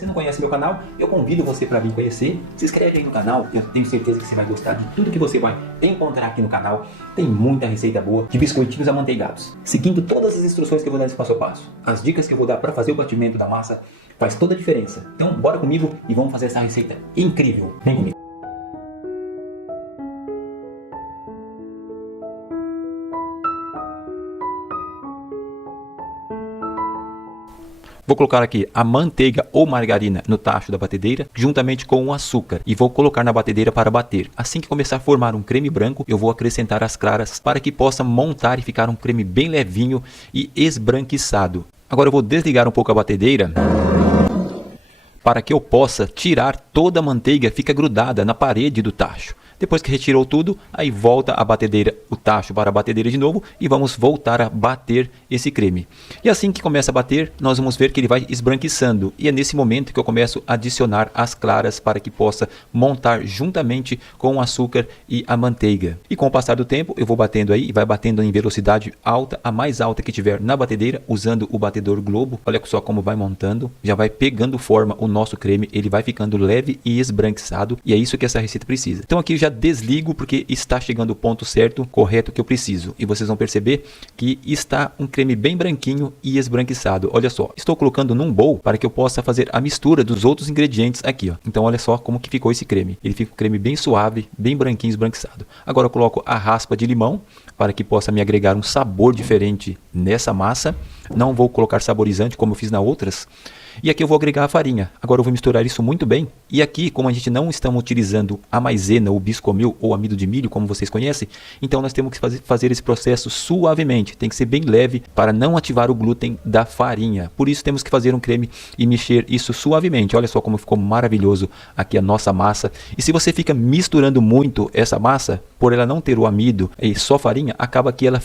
você não conhece meu canal, eu convido você para vir conhecer. Se inscreve aí no canal, eu tenho certeza que você vai gostar de tudo que você vai encontrar aqui no canal. Tem muita receita boa de biscoitinhos amanteigados, seguindo todas as instruções que eu vou dar nesse passo a passo. As dicas que eu vou dar para fazer o batimento da massa faz toda a diferença. Então bora comigo e vamos fazer essa receita incrível. Vem comigo. Vou colocar aqui a manteiga ou margarina no tacho da batedeira, juntamente com o açúcar, e vou colocar na batedeira para bater. Assim que começar a formar um creme branco, eu vou acrescentar as claras para que possa montar e ficar um creme bem levinho e esbranquiçado. Agora eu vou desligar um pouco a batedeira para que eu possa tirar toda a manteiga que fica grudada na parede do tacho. Depois que retirou tudo, aí volta a batedeira, o tacho para a batedeira de novo e vamos voltar a bater esse creme. E assim que começa a bater, nós vamos ver que ele vai esbranquiçando. E é nesse momento que eu começo a adicionar as claras para que possa montar juntamente com o açúcar e a manteiga. E com o passar do tempo, eu vou batendo aí e vai batendo em velocidade alta, a mais alta que tiver na batedeira, usando o batedor Globo. Olha só como vai montando, já vai pegando forma o nosso creme, ele vai ficando leve e esbranquiçado. E é isso que essa receita precisa. Então aqui já desligo porque está chegando o ponto certo, correto que eu preciso. E vocês vão perceber que está um creme bem branquinho e esbranquiçado. Olha só, estou colocando num bowl para que eu possa fazer a mistura dos outros ingredientes aqui, ó. Então olha só como que ficou esse creme. Ele fica um creme bem suave, bem branquinho, esbranquiçado. Agora eu coloco a raspa de limão para que possa me agregar um sabor diferente nessa massa. Não vou colocar saborizante como eu fiz nas outras. E aqui eu vou agregar a farinha. Agora eu vou misturar isso muito bem. E aqui, como a gente não estamos utilizando a maisena, o biscomil ou amido de milho, como vocês conhecem, então nós temos que fazer esse processo suavemente. Tem que ser bem leve para não ativar o glúten da farinha. Por isso temos que fazer um creme e mexer isso suavemente. Olha só como ficou maravilhoso aqui a nossa massa. E se você fica misturando muito essa massa, por ela não ter o amido e só farinha, acaba que ela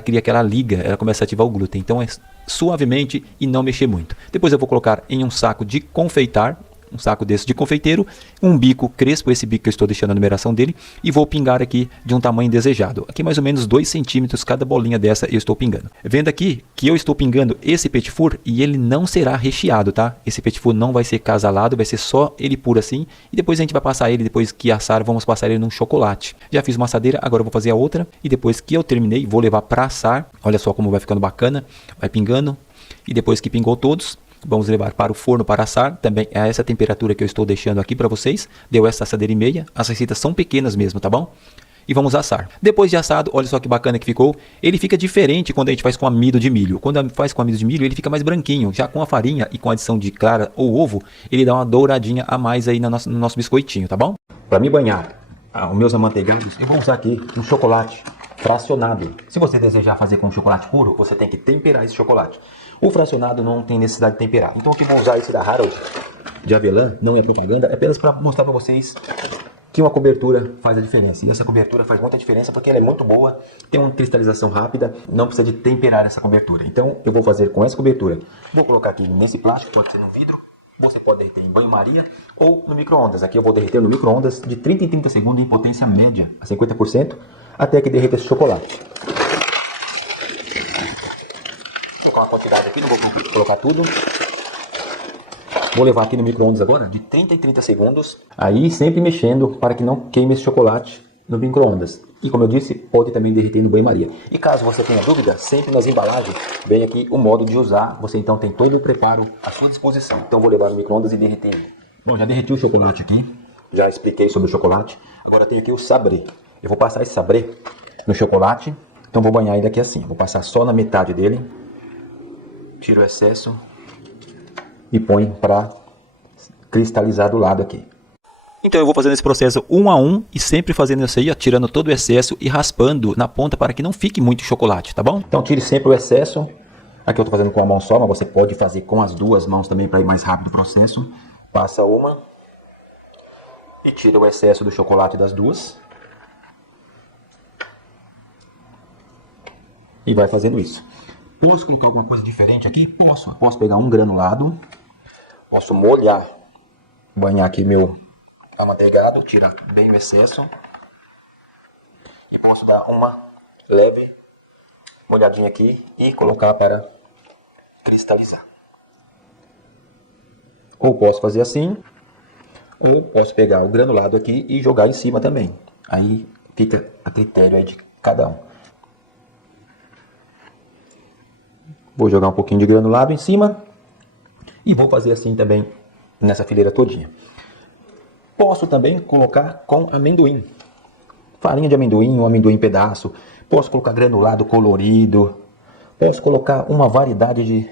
cria aquela liga, ela começa a ativar o glúten. Então é suavemente e não mexer muito. Depois eu vou colocar em um saco de confeitar, um saco desse de confeiteiro, um bico crespo, esse bico que eu estou deixando a numeração dele, e vou pingar aqui de um tamanho desejado. Aqui mais ou menos 2 centímetros cada bolinha dessa eu estou pingando. Vendo aqui que eu estou pingando esse petit four e ele não será recheado, tá? Esse petit four não vai ser casalado, vai ser só ele puro assim, e depois a gente vai passar ele, depois que assar, vamos passar ele num chocolate. Já fiz uma assadeira, agora eu vou fazer a outra, e depois que eu terminei, vou levar para assar. Olha só como vai ficando bacana, vai pingando, e depois que pingou todos, vamos levar para o forno para assar, também é essa temperatura que eu estou deixando aqui para vocês. Deu essa assadeira e meia, as receitas são pequenas mesmo, tá bom? E vamos assar. Depois de assado, olha só que bacana que ficou. Ele fica diferente quando a gente faz com amido de milho. Quando faz com amido de milho, ele fica mais branquinho. Já com a farinha e com a adição de clara ou ovo, ele dá uma douradinha a mais aí no nosso biscoitinho, tá bom? Para me banhar os meus amanteigados, eu vou usar aqui um chocolate fracionado. Se você desejar fazer com chocolate puro, você tem que temperar esse chocolate. O fracionado não tem necessidade de temperar. Então aqui vou usar esse da Harold de avelã, não é propaganda, é apenas para mostrar para vocês que uma cobertura faz a diferença. E essa cobertura faz muita diferença porque ela é muito boa, tem uma cristalização rápida, não precisa de temperar essa cobertura. Então eu vou fazer com essa cobertura. Vou colocar aqui nesse plástico, pode ser no vidro, você pode derreter em banho-maria ou no micro-ondas. Aqui eu vou derreter no micro-ondas de 30 em 30 segundos em potência média, a 50%, até que derreta esse chocolate. Vou colocar uma quantidade aqui, não vou colocar tudo. Vou levar aqui no micro-ondas agora de 30 em 30 segundos. Aí sempre mexendo para que não queime esse chocolate no micro-ondas. E como eu disse, pode também derreter no banho-maria. E caso você tenha dúvida, sempre nas embalagens vem aqui o modo de usar. Você então tem todo o preparo à sua disposição. Então vou levar no micro-ondas e derreter ele. Bom, já derreti o chocolate aqui. Já expliquei sobre o chocolate. Agora tem aqui o sabré. Eu vou passar esse sabré no chocolate. Então vou banhar ele aqui assim. Vou passar só na metade dele. Tiro o excesso. E põe para cristalizar do lado aqui. Então eu vou fazendo esse processo um a um e sempre fazendo isso aí, ó, tirando todo o excesso e raspando na ponta para que não fique muito chocolate, tá bom? Então tire sempre o excesso. Aqui eu estou fazendo com a mão só, mas você pode fazer com as duas mãos também para ir mais rápido o processo. Passa uma e tira o excesso do chocolate das duas. E vai fazendo isso. Posso colocar alguma coisa diferente aqui? Posso. Posso pegar um granulado. Posso molhar, banhar aqui meu amanteigado, tirar bem o excesso. E posso dar uma leve molhadinha aqui e colocar para cristalizar. Ou posso fazer assim, ou posso pegar o granulado aqui e jogar em cima também. Aí fica a critério aí de cada um. Vou jogar um pouquinho de granulado em cima e vou fazer assim também nessa fileira todinha. Posso também colocar com amendoim. Farinha de amendoim, um amendoim em pedaço. Posso colocar granulado colorido. Posso colocar uma variedade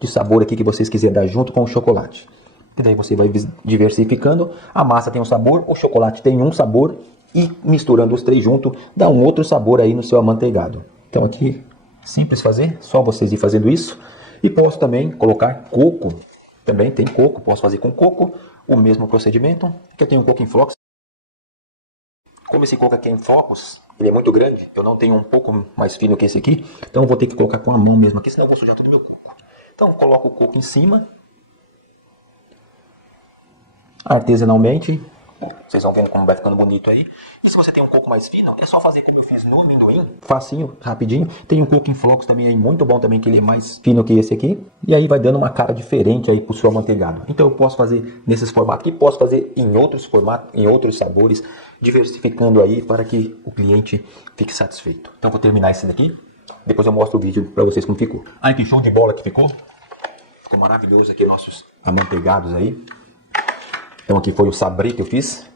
de sabor aqui que vocês quiserem dar junto com o chocolate. E daí você vai diversificando. A massa tem um sabor, o chocolate tem um sabor. E misturando os três juntos, dá um outro sabor aí no seu amanteigado. Então aqui, simples fazer, só vocês ir fazendo isso. E posso também colocar coco. Também tem coco, posso fazer com coco. O mesmo procedimento. Aqui eu tenho um coco em flocos. Como esse coco aqui é em flocos, ele é muito grande. Eu não tenho um pouco mais fino que esse aqui. Então eu vou ter que colocar com a mão mesmo aqui, senão eu vou sujar todo o meu coco. Então eu coloco o coco em cima. Artesanalmente. Vocês vão vendo como vai ficando bonito aí. E se você tem um coco mais fino, é só fazer como eu fiz no amendoim. Facinho, rapidinho. Tem um coco em flocos também aí, muito bom também, que ele é mais fino que esse aqui. E aí vai dando uma cara diferente aí pro seu amanteigado. Então eu posso fazer nesses formatos aqui, posso fazer em outros formatos, em outros sabores, diversificando aí para que o cliente fique satisfeito. Então eu vou terminar esse daqui. Depois eu mostro o vídeo para vocês como ficou. Aí que show de bola que ficou. Ficou maravilhoso aqui nossos amanteigados aí. Então aqui foi o sabré que eu fiz.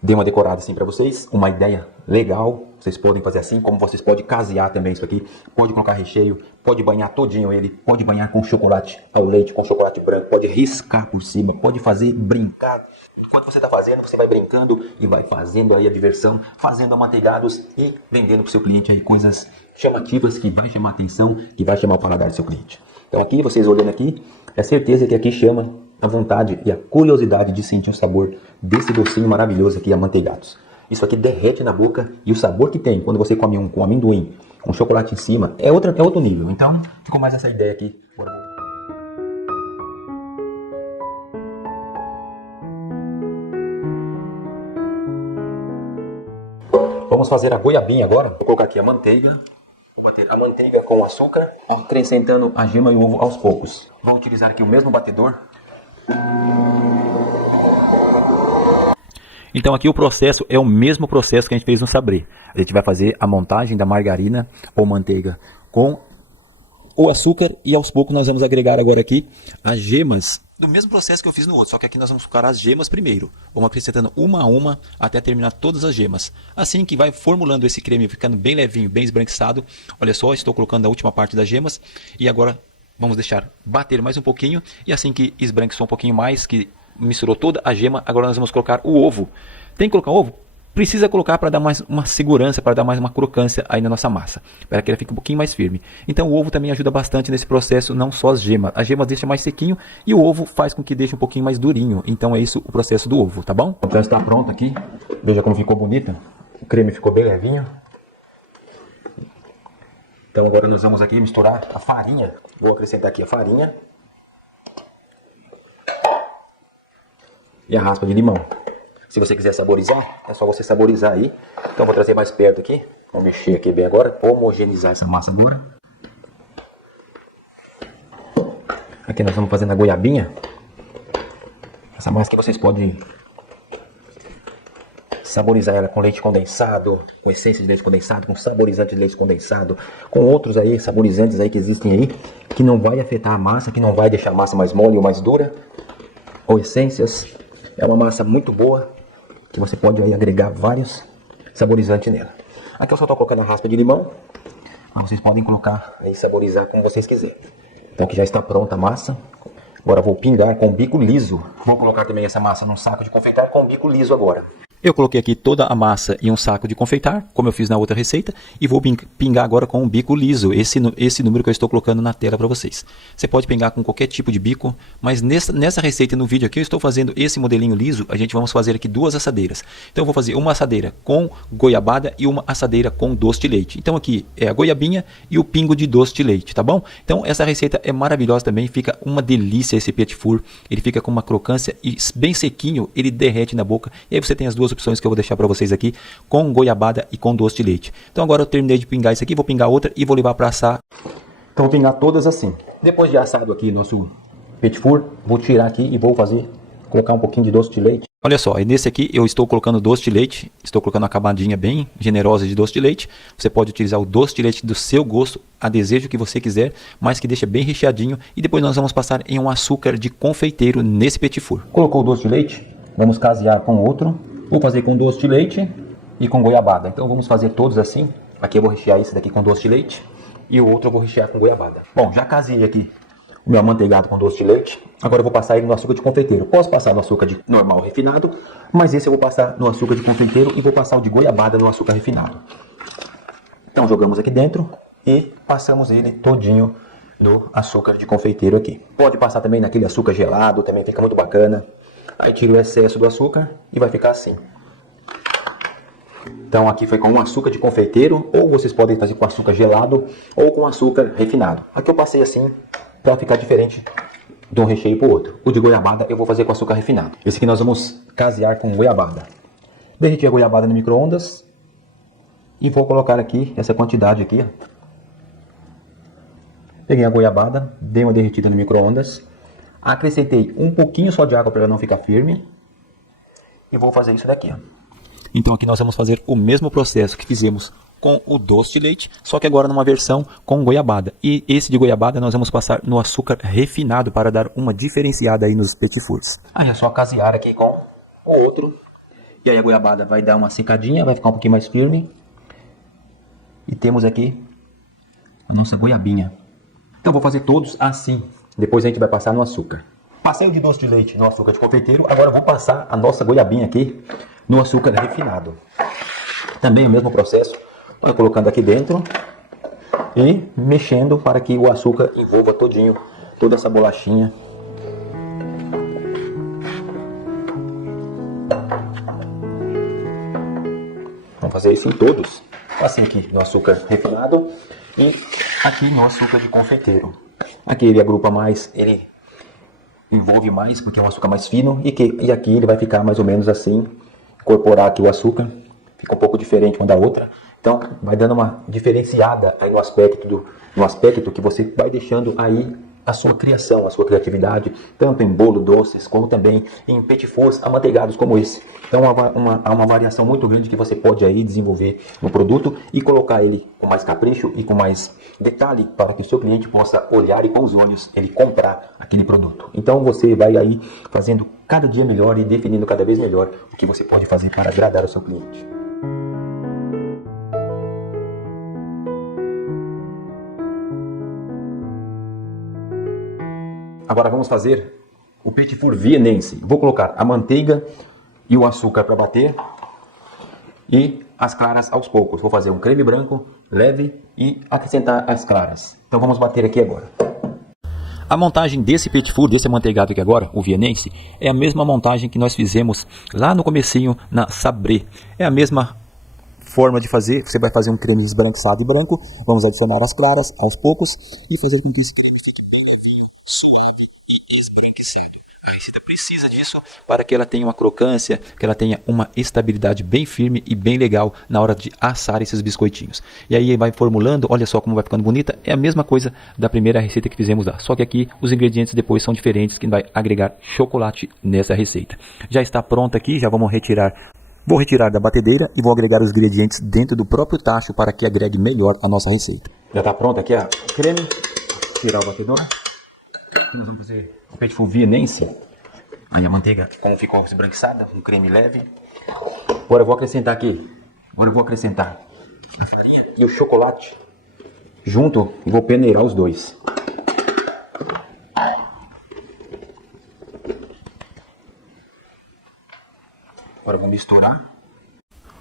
Dei uma decorada assim para vocês, uma ideia legal. Vocês podem fazer assim, como vocês podem casear também isso aqui. Pode colocar recheio, pode banhar todinho ele, pode banhar com chocolate ao leite, com chocolate branco, pode riscar por cima, pode fazer brincar. Enquanto você está fazendo, você vai brincando e vai fazendo aí a diversão, fazendo amanteigados e vendendo para o seu cliente aí coisas chamativas que vai chamar a atenção, que vai chamar o paladar do seu cliente. Então aqui, vocês olhando aqui, é certeza que aqui chama a vontade e a curiosidade de sentir o sabor desse docinho maravilhoso aqui, amanteigados. Isso aqui derrete na boca e o sabor que tem quando você come um com amendoim, com chocolate em cima, é outro nível. Então, ficou mais essa ideia aqui. Vamos fazer a goiabinha agora. Vou colocar aqui a manteiga. Vou bater a manteiga com o açúcar, acrescentando a gema e o ovo aos poucos. Vou utilizar aqui o mesmo batedor. Então aqui o processo é o mesmo processo que a gente fez no sabré. A gente vai fazer a montagem da margarina ou manteiga com o açúcar e aos poucos nós vamos agregar agora aqui as gemas. Do mesmo processo que eu fiz no outro, só que aqui nós vamos colocar as gemas primeiro. Vamos acrescentando uma a uma até terminar todas as gemas. Assim que vai formulando esse creme, ficando bem levinho, bem esbranquiçado. Olha só, estou colocando a última parte das gemas e agora vamos deixar bater mais um pouquinho. E assim que esbranquiçou um pouquinho mais, que misturou toda a gema, agora nós vamos colocar o ovo. Tem que colocar ovo? Precisa colocar para dar mais uma segurança, para dar mais uma crocância aí na nossa massa, para que ela fique um pouquinho mais firme. Então o ovo também ajuda bastante nesse processo, não só as gemas. As gemas deixam mais sequinho e o ovo faz com que deixe um pouquinho mais durinho. Então é isso o processo do ovo, tá bom? Então está pronto aqui. Veja como ficou bonito. O creme ficou bem levinho. Então agora nós vamos aqui misturar a farinha. Vou acrescentar aqui a farinha. E a raspa de limão. Se você quiser saborizar, é só você saborizar aí. Então vou trazer mais perto aqui. Vou mexer aqui bem agora. Homogeneizar essa massa agora. Aqui nós vamos fazendo a goiabinha. Essa massa que vocês podem saborizar ela com leite condensado, com essência de leite condensado, com saborizante de leite condensado, com outros aí, saborizantes aí que existem aí, que não vai afetar a massa, que não vai deixar a massa mais mole ou mais dura, ou essências. É uma massa muito boa, que você pode aí agregar vários saborizantes nela. Aqui eu só estou colocando a raspa de limão, mas vocês podem colocar aí, saborizar como vocês quiserem. Então aqui já está pronta a massa. Agora vou pingar com bico liso. Vou colocar também essa massa num saco de confeitar com bico liso agora. Eu coloquei aqui toda a massa em um saco de confeitar, como eu fiz na outra receita, e vou pingar agora com um bico liso, esse número que eu estou colocando na tela para vocês. Você pode pingar com qualquer tipo de bico, mas nessa receita no vídeo aqui eu estou fazendo esse modelinho liso, vamos fazer aqui duas assadeiras. Então eu vou fazer uma assadeira com goiabada e uma assadeira com doce de leite. Então aqui é a goiabinha e o pingo de doce de leite, tá bom? Então essa receita é maravilhosa também, fica uma delícia esse petit four, ele fica com uma crocância e bem sequinho, ele derrete na boca, e aí você tem as duas opções que eu vou deixar para vocês aqui, com goiabada e com doce de leite. Então agora eu terminei de pingar isso aqui, vou pingar outra e vou levar para assar. Então vou pingar todas assim. Depois de assado aqui nosso petit four, vou tirar aqui e vou colocar um pouquinho de doce de leite. Olha só, nesse aqui eu estou colocando doce de leite, estou colocando uma camadinha bem generosa de doce de leite. Você pode utilizar o doce de leite do seu gosto, a desejo que você quiser, mas que deixa bem recheadinho. E depois nós vamos passar em um açúcar de confeiteiro nesse petit four. Colocou o doce de leite, vamos casear com outro. Vou fazer com doce de leite e com goiabada. Então vamos fazer todos assim. Aqui eu vou rechear esse daqui com doce de leite e o outro eu vou rechear com goiabada. Bom, já casei aqui o meu amanteigado com doce de leite. Agora eu vou passar ele no açúcar de confeiteiro. Posso passar no açúcar de normal refinado, mas esse eu vou passar no açúcar de confeiteiro e vou passar o de goiabada no açúcar refinado. Então jogamos aqui dentro e passamos ele todinho no açúcar de confeiteiro aqui. Pode passar também naquele açúcar gelado, também fica muito bacana. Aí tira o excesso do açúcar e vai ficar assim. Então aqui foi com um açúcar de confeiteiro, ou vocês podem fazer com açúcar gelado ou com açúcar refinado. Aqui eu passei assim para ficar diferente de um recheio para o outro. O de goiabada eu vou fazer com açúcar refinado. Esse aqui nós vamos casear com goiabada. Derreti a goiabada no micro-ondas e vou colocar aqui essa quantidade aqui. Ó. Peguei a goiabada, dei uma derretida no micro-ondas, acrescentei um pouquinho só de água para ela não ficar firme e vou fazer isso daqui. Ó. Então aqui nós vamos fazer o mesmo processo que fizemos com o doce de leite, só que agora numa versão com goiabada. E esse de goiabada nós vamos passar no açúcar refinado para dar uma diferenciada aí nos petit fours. Aí é só casear aqui com o outro. E aí a goiabada vai dar uma secadinha, vai ficar um pouquinho mais firme. E temos aqui a nossa goiabinha. Então vou fazer todos assim. Depois a gente vai passar no açúcar. Passei o de doce de leite no açúcar de confeiteiro. Agora eu vou passar a nossa goiabinha aqui no açúcar refinado. Também o mesmo processo. Vai colocando aqui dentro e mexendo para que o açúcar envolva todinho, toda essa bolachinha. Vamos fazer isso em todos. Assim aqui no açúcar refinado e aqui no açúcar de confeiteiro. Aqui ele agrupa mais, ele envolve mais porque é um açúcar mais fino e aqui ele vai ficar mais ou menos assim, incorporar aqui o açúcar, fica um pouco diferente uma da outra. Então, vai dando uma diferenciada aí no aspecto que você vai deixando aí a sua criação, a sua criatividade, tanto em bolo doces, como também em petit fours amanteigados como esse. Então, há uma variação muito grande que você pode aí desenvolver no produto e colocar ele com mais capricho e com mais detalhe para que o seu cliente possa olhar e com os olhos ele comprar aquele produto. Então, você vai aí fazendo cada dia melhor e definindo cada vez melhor o que você pode fazer para agradar o seu cliente. Agora vamos fazer o petit four vienense. Vou colocar a manteiga e o açúcar para bater e as claras aos poucos. Vou fazer um creme branco leve e acrescentar as claras. Então vamos bater aqui agora. A montagem desse petit four, desse amanteigado aqui agora, o vienense, é a mesma montagem que nós fizemos lá no comecinho na Sabré. É a mesma forma de fazer. Você vai fazer um creme esbranquiçado e branco. Vamos adicionar as claras aos poucos e fazer com que isso para que ela tenha uma crocância, que ela tenha uma estabilidade bem firme e bem legal na hora de assar esses biscoitinhos. E aí vai formulando, olha só como vai ficando bonita, é a mesma coisa da primeira receita que fizemos lá, só que aqui os ingredientes depois são diferentes, que vai agregar chocolate nessa receita. Já está pronta aqui, já vamos retirar. Vou retirar da batedeira e vou agregar os ingredientes dentro do próprio tacho para que agregue melhor a nossa receita. Já está pronta aqui o creme, tirar o batedor. Aqui nós vamos fazer o petit four vienense. Aí a manteiga, como ficou esbranquiçada, um creme leve. Agora eu vou acrescentar aqui. Agora eu vou acrescentar a farinha e o chocolate junto e vou peneirar os dois. Agora eu vou misturar.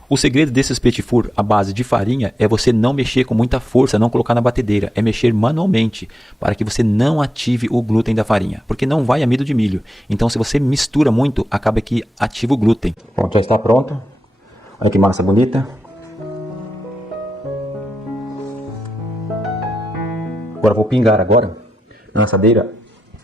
O segredo desses petit four à base de farinha é você não mexer com muita força, não colocar na batedeira, é mexer manualmente para que você não ative o glúten da farinha, porque não vai amido de milho. Então se você mistura muito, acaba que ativa o glúten. Pronto, já está pronto. Olha que massa bonita. Agora vou pingar agora na assadeira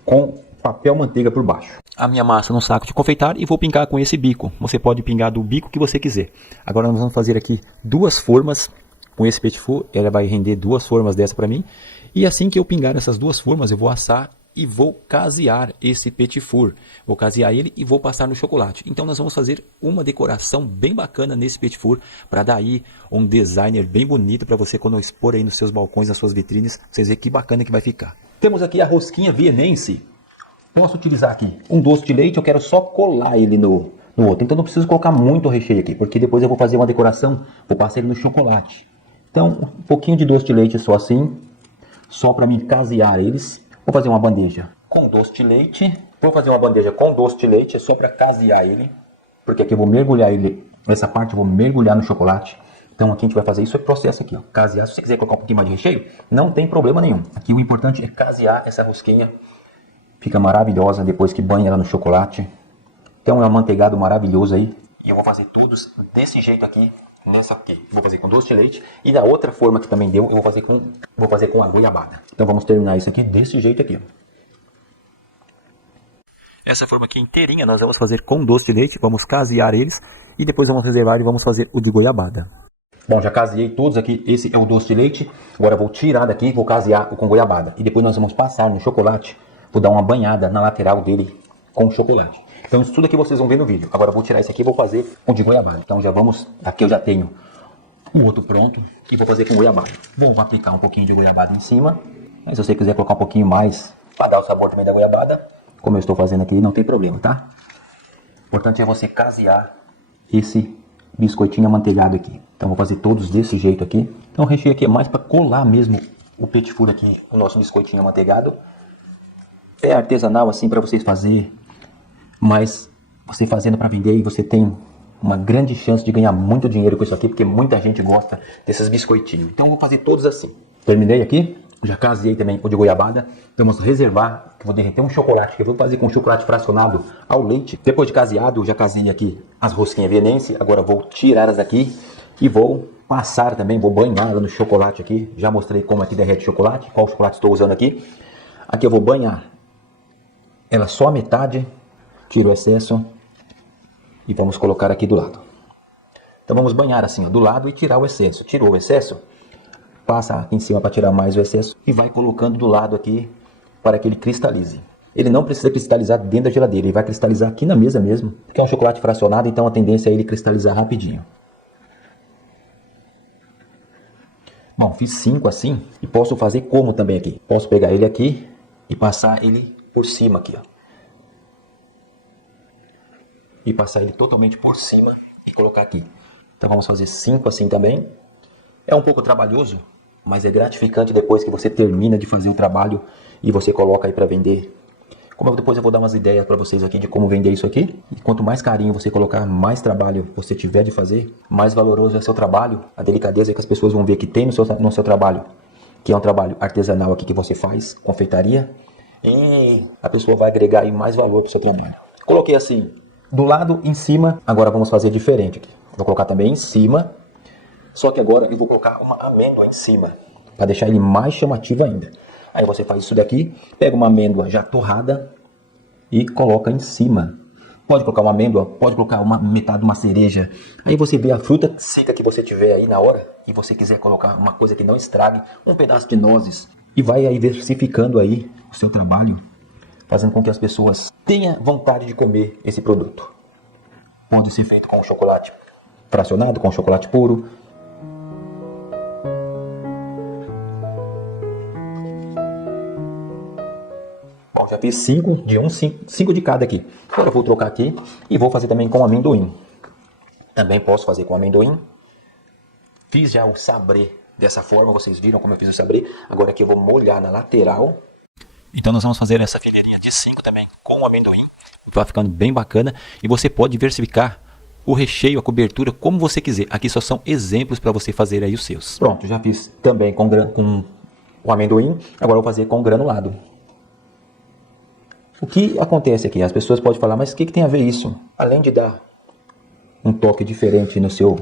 com papel manteiga por baixo. A minha massa num saco de confeitar e vou pingar com esse bico. Você pode pingar do bico que você quiser. Agora nós vamos fazer aqui duas formas com esse petit four. Ela vai render duas formas dessa para mim. E assim que eu pingar essas duas formas, eu vou assar e vou casear esse petit four. Vou casear ele e vou passar no chocolate. Então nós vamos fazer uma decoração bem bacana nesse petit four para dar aí um designer bem bonito para você quando expor aí nos seus balcões, nas suas vitrines, vocês verem que bacana que vai ficar. Temos aqui a rosquinha vienense. Posso utilizar aqui um doce de leite, eu quero só colar ele no outro. Então não preciso colocar muito recheio aqui, porque depois eu vou fazer uma decoração, vou passar ele no chocolate. Então um pouquinho de doce de leite só assim, só para mim casear eles. Vou fazer uma bandeja com doce de leite. Vou fazer uma bandeja com doce de leite, é só para casear ele. Porque aqui eu vou mergulhar ele, essa parte eu vou mergulhar no chocolate. Então aqui a gente vai fazer isso, é processo aqui, ó. Casear, se você quiser colocar um pouquinho mais de recheio, não tem problema nenhum. Aqui o importante é casear essa rosquinha. Fica maravilhosa depois que banha ela no chocolate. Então é um amanteigado maravilhoso aí. E eu vou fazer todos desse jeito aqui. Nessa aqui, vou fazer com doce de leite. E da outra forma que também deu, eu vou fazer com a goiabada. Então vamos terminar isso aqui desse jeito aqui. Essa forma aqui inteirinha nós vamos fazer com doce de leite. Vamos casear eles. E depois vamos reservar e vamos fazer o de goiabada. Bom, já caseei todos aqui. Esse é o doce de leite. Agora eu vou tirar daqui e vou casear o com goiabada. E depois nós vamos passar no chocolate. Vou dar uma banhada na lateral dele com chocolate. Então isso tudo aqui vocês vão ver no vídeo. Agora eu vou tirar esse aqui e vou fazer o de goiabada. Então já vamos, aqui eu já tenho o outro pronto e vou fazer com goiabada. Vou aplicar um pouquinho de goiabada em cima. Mas se você quiser colocar um pouquinho mais para dar o sabor também da goiabada, como eu estou fazendo aqui, não tem problema, tá? O importante é você casear esse biscoitinho amanteigado aqui. Então vou fazer todos desse jeito aqui. Então o recheio aqui é mais para colar mesmo o petit four aqui, o nosso biscoitinho amanteigado. É artesanal assim para vocês fazer, mas você fazendo para vender, você tem uma grande chance de ganhar muito dinheiro com isso aqui, porque muita gente gosta desses biscoitinhos. Então eu vou fazer todos assim. Terminei aqui, já caseei também o de goiabada. Então vamos reservar, que eu vou derreter um chocolate, que eu vou fazer com chocolate fracionado ao leite. Depois de caseado, eu já casei aqui as rosquinhas vienense. Agora eu vou tirar elas daqui e vou passar também, vou banhar ela no chocolate aqui. Já mostrei como aqui derrete chocolate, qual chocolate estou usando aqui. Aqui eu vou banhar ela só a metade, tiro o excesso e vamos colocar aqui do lado. Então vamos banhar assim, ó, do lado e tirar o excesso. Tirou o excesso, passa aqui em cima para tirar mais o excesso e vai colocando do lado aqui para que ele cristalize. Ele não precisa cristalizar dentro da geladeira, ele vai cristalizar aqui na mesa mesmo, porque é um chocolate fracionado, então a tendência é ele cristalizar rapidinho. Bom, fiz 5 assim e posso fazer como também aqui. Posso pegar ele aqui e passar ele por cima aqui, ó. E passar ele totalmente por cima e colocar aqui. Então vamos fazer 5 assim também. É um pouco trabalhoso, mas é gratificante depois que você termina de fazer o trabalho e você coloca aí para vender. Depois eu vou dar umas ideias para vocês aqui de como vender isso aqui. E quanto mais carinho você colocar, mais trabalho você tiver de fazer, mais valoroso é seu trabalho. A delicadeza é que as pessoas vão ver que tem no seu trabalho, que é um trabalho artesanal aqui que você faz, confeitaria. E a pessoa vai agregar aí mais valor para o seu trabalho. Coloquei assim, do lado, em cima. Agora vamos fazer diferente aqui. Vou colocar também em cima. Só que agora eu vou colocar uma amêndoa em cima, para deixar ele mais chamativo ainda. Aí você faz isso daqui, pega uma amêndoa já torrada e coloca em cima. Pode colocar uma amêndoa, pode colocar uma metade de uma cereja. Aí você vê a fruta seca que você tiver aí na hora e você quiser colocar uma coisa que não estrague, um pedaço de nozes. E vai aí diversificando aí o seu trabalho, fazendo com que as pessoas tenham vontade de comer esse produto. Pode ser feito com chocolate fracionado, com chocolate puro. Bom, já fiz 5 de um, 5 de cada aqui. Agora eu vou trocar aqui e vou fazer também com amendoim. Também posso fazer com amendoim. Fiz já o sabré dessa forma, vocês viram como eu fiz o sabré. Agora aqui eu vou molhar na lateral. Então nós vamos fazer essa fileirinha de 5 também com o amendoim. Vai ficando bem bacana e você pode diversificar o recheio, a cobertura, como você quiser. Aqui só são exemplos para você fazer aí os seus. Pronto, já fiz também com o amendoim. Agora eu vou fazer com granulado. O que acontece aqui? As pessoas podem falar, mas o que tem a ver isso? Além de dar um toque diferente no seu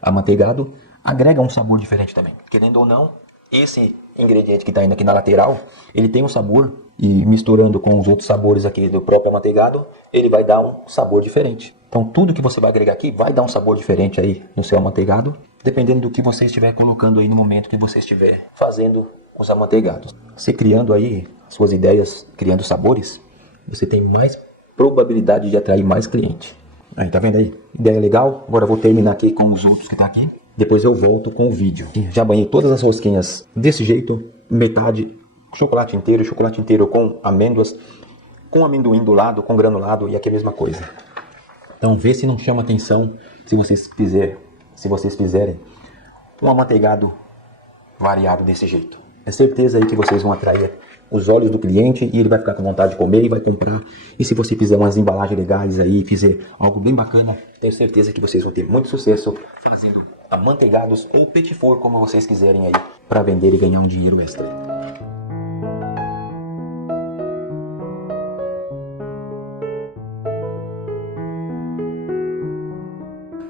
amanteigado, agrega um sabor diferente também. Querendo ou não, esse ingrediente que está indo aqui na lateral, ele tem um sabor, e misturando com os outros sabores aqui do próprio amanteigado, ele vai dar um sabor diferente. Então tudo que você vai agregar aqui vai dar um sabor diferente aí no seu amanteigado, dependendo do que você estiver colocando aí no momento que você estiver fazendo os amanteigados. Você criando aí suas ideias criando sabores, você tem mais probabilidade de atrair mais cliente. Aí, tá vendo aí? Ideia legal. Agora eu vou terminar aqui com os outros que tá aqui. Depois eu volto com o vídeo. Já banhei todas as rosquinhas desse jeito. Metade chocolate inteiro com amêndoas, com amendoim do lado, com granulado, e aqui a mesma coisa. Então vê se não chama atenção se vocês fizerem um amanteigado variado desse jeito. É certeza aí que vocês vão atrair os olhos do cliente e ele vai ficar com vontade de comer e vai comprar. E se você fizer umas embalagens legais aí, fizer algo bem bacana, tenho certeza que vocês vão ter muito sucesso fazendo amanteigados ou petit four, como vocês quiserem aí, para vender e ganhar um dinheiro extra.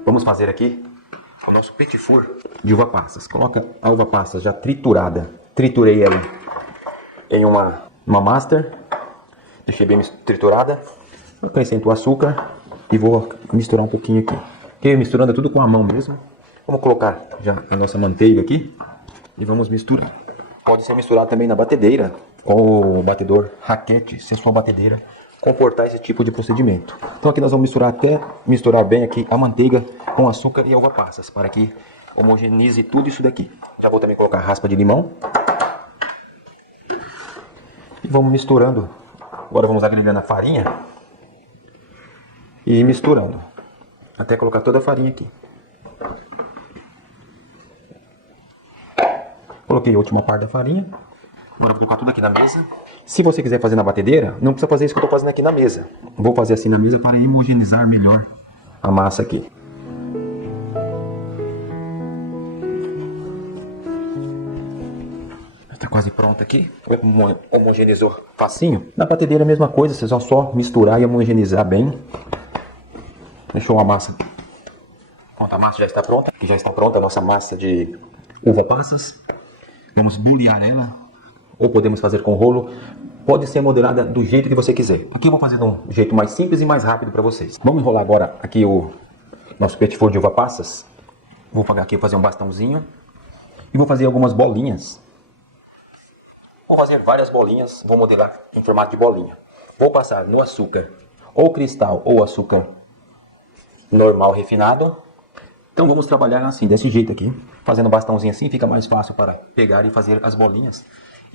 Vamos fazer aqui o nosso petit four de uva passas. Coloca a uva passas já triturada. Triturei ela em uma master. Deixei bem triturada. Acrescento o açúcar e vou misturar um pouquinho aqui. Ok, misturando tudo com a mão mesmo. Vamos colocar já a nossa manteiga aqui e vamos misturar. Pode ser misturado também na batedeira ou batedor raquete, se a sua batedeira comportar esse tipo de procedimento. Então aqui nós vamos misturar bem aqui a manteiga com açúcar e a uva passas, para que homogeneize tudo isso daqui. Já vou também colocar raspa de limão. E vamos misturando. Agora vamos agregando a farinha e misturando até colocar toda a farinha aqui. Coloquei a última parte da farinha. Agora vou colocar tudo aqui na mesa. Se você quiser fazer na batedeira, não precisa fazer isso que eu estou fazendo aqui na mesa. Vou fazer assim na mesa para homogeneizar melhor a massa aqui. Está quase pronta aqui. Homogeneizou facinho. Na batedeira a mesma coisa, vocês vão só misturar e homogeneizar bem. Deixou a massa. Pronto, a massa já está pronta. Aqui já está pronta a nossa massa de uva passas. Vamos bulhar ela. Ou podemos fazer com rolo. Pode ser modelada do jeito que você quiser. Aqui eu vou fazer de um jeito mais simples e mais rápido para vocês. Vamos enrolar agora aqui o nosso petit four de uva passas. Vou pegar aqui, fazer um bastãozinho. E vou fazer algumas bolinhas. Vou fazer várias bolinhas. Vou modelar em formato de bolinha. Vou passar no açúcar ou cristal ou açúcar normal refinado. Então vamos trabalhar assim, desse jeito aqui. Fazendo bastãozinho assim fica mais fácil para pegar e fazer as bolinhas.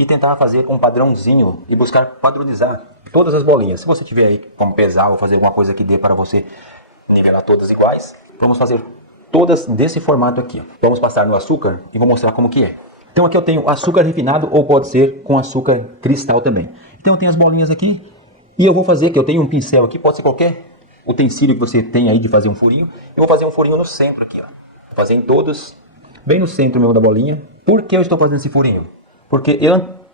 E tentar fazer um padrãozinho e buscar padronizar todas as bolinhas. Se você tiver aí como pesar ou fazer alguma coisa que dê para você nivelar todas iguais, vamos fazer todas desse formato aqui. Vamos passar no açúcar e vou mostrar como que é. Então aqui eu tenho açúcar refinado ou pode ser com açúcar cristal também. Então eu tenho as bolinhas aqui e eu vou fazer, que eu tenho um pincel aqui, pode ser qualquer utensílio que você tem aí de fazer um furinho. Eu vou fazer um furinho no centro aqui, ó. Vou fazer em todos, bem no centro mesmo da bolinha. Por que eu estou fazendo esse furinho? Porque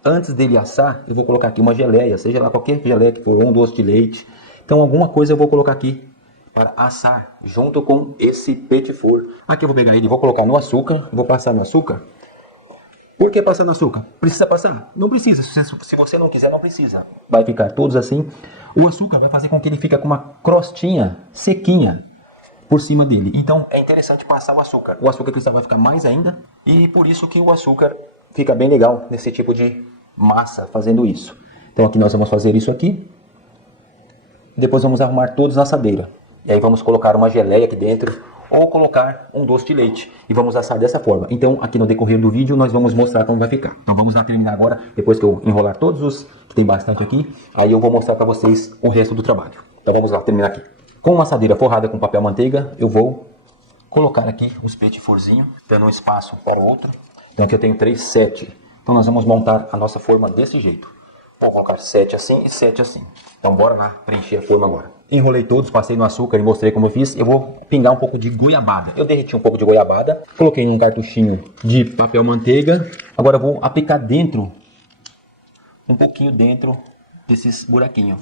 antes dele assar, eu vou colocar aqui uma geleia, seja lá qualquer geleia que for, um doce de leite. Então alguma coisa eu vou colocar aqui para assar, junto com esse petit four. Aqui eu vou pegar ele, vou colocar no açúcar, vou passar no açúcar. Por que passar no açúcar? Precisa passar? Não precisa, se você não quiser, não precisa. Vai ficar todos assim. O açúcar vai fazer com que ele fique com uma crostinha sequinha por cima dele. Então é interessante passar o açúcar. O açúcar cristal vai ficar mais ainda, e por isso que o açúcar fica bem legal nesse tipo de massa fazendo isso. Então aqui nós vamos fazer isso aqui. Depois vamos arrumar todos na assadeira. E aí vamos colocar uma geleia aqui dentro ou colocar um doce de leite. E vamos assar dessa forma. Então aqui no decorrer do vídeo nós vamos mostrar como vai ficar. Então vamos lá terminar agora. Depois que eu enrolar todos os que tem bastante aqui, aí eu vou mostrar para vocês o resto do trabalho. Então vamos lá terminar aqui. Com uma assadeira forrada com papel manteiga, eu vou colocar aqui os petit fourzinhos, dando um espaço para o outro. Então aqui eu tenho 3 sete. Então nós vamos montar a nossa forma desse jeito. Vou colocar 7 assim e 7 assim. Então bora lá preencher a forma agora. Enrolei todos, passei no açúcar e mostrei como eu fiz. Eu vou pingar um pouco de goiabada. Eu derreti um pouco de goiabada. Coloquei num cartuchinho de papel manteiga. Agora eu vou aplicar dentro, um pouquinho dentro desses buraquinhos.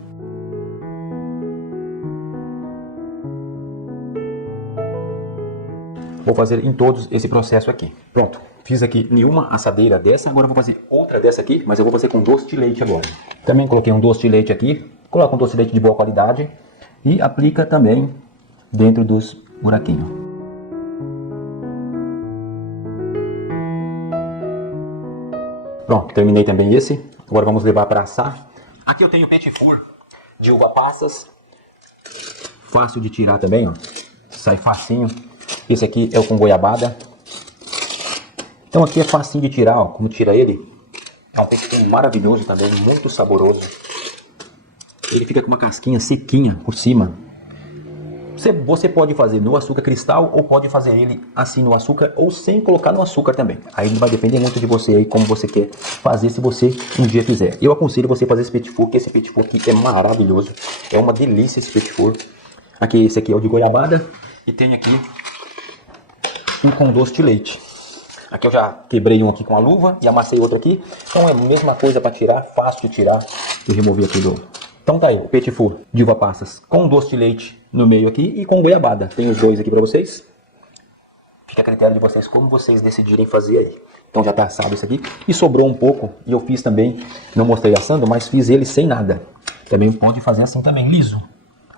Vou fazer em todos esse processo aqui. Pronto. Fiz aqui nenhuma assadeira dessa. Agora eu vou fazer outra dessa aqui, mas eu vou fazer com doce de leite agora. Também coloquei um doce de leite aqui. Coloca um doce de leite de boa qualidade. E aplica também dentro dos buraquinhos. Pronto. Terminei também esse. Agora vamos levar para assar. Aqui eu tenho petit four de uva passas. Fácil de tirar também, ó. Sai facinho. Esse aqui é o com goiabada. Então aqui é facinho de tirar, ó. Como tira ele. É um petit four maravilhoso também, muito saboroso. Ele fica com uma casquinha sequinha por cima. Você pode fazer no açúcar cristal ou pode fazer ele assim no açúcar ou sem colocar no açúcar também. Aí vai depender muito de você aí, como você quer fazer, se você um dia fizer. Eu aconselho você fazer esse petit four, que esse petit four aqui é maravilhoso. É uma delícia esse petit four. Aqui, esse aqui é o de goiabada. E tem aqui um com doce de leite. Aqui eu já quebrei um aqui com a luva e amassei outro aqui. Então é a mesma coisa para tirar, fácil de tirar. Eu removi aqui do... Então tá aí, o petit four de uva passas com doce de leite no meio aqui e com goiabada. Tem os dois aqui pra vocês. Fica a critério de vocês como vocês decidirem fazer aí. Então já tá assado isso aqui. E sobrou um pouco e eu fiz também, não mostrei assando, mas fiz ele sem nada. Também pode fazer assim também, liso.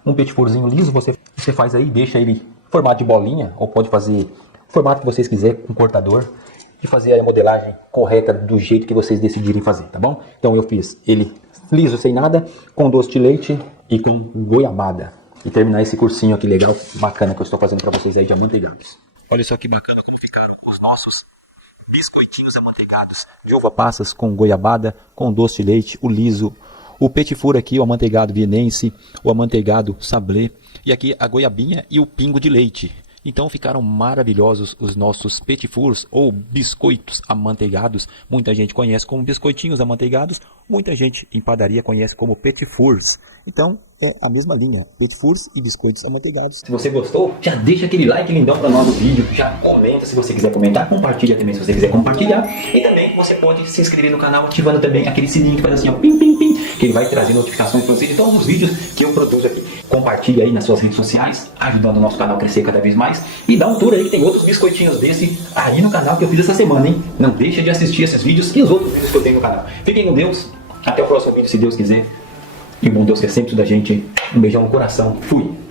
Um petit fourzinho liso você faz aí, deixa ele em formato de bolinha, ou pode fazer o formato que vocês quiserem, com cortador. E fazer a modelagem correta do jeito que vocês decidirem fazer, tá bom? Então eu fiz ele liso, sem nada, com doce de leite e com goiabada. E terminar esse cursinho aqui legal, bacana, que eu estou fazendo para vocês aí de amanteigados. Olha só que bacana como ficaram os nossos biscoitinhos amanteigados de uva passas com goiabada, com doce de leite, o liso, o petit four aqui, o amanteigado vienense, o amanteigado sablé, e aqui a goiabinha e o pingo de leite. Então ficaram maravilhosos os nossos petit fours ou biscoitos amanteigados. Muita gente conhece como biscoitinhos amanteigados, muita gente em padaria conhece como petit fours. Então é a mesma linha, petit fours e biscoitos amanteigados. Se você gostou, já deixa aquele like lindão para nós no vídeo, já comenta se você quiser comentar, compartilha também se você quiser compartilhar. E também você pode se inscrever no canal ativando também aquele sininho que faz assim, ó, pim, pim, pim, que ele vai trazer notificações para você de todos os vídeos que eu produzo aqui. Compartilhe aí nas suas redes sociais, ajudando o nosso canal a crescer cada vez mais. E dá um tour aí que tem outros biscoitinhos desse aí no canal que eu fiz essa semana, hein? Não deixa de assistir esses vídeos e os outros vídeos que eu tenho no canal. Fiquem com Deus, até o próximo vídeo se Deus quiser. E o bom Deus que é sempre da gente. Um beijão no coração. Fui!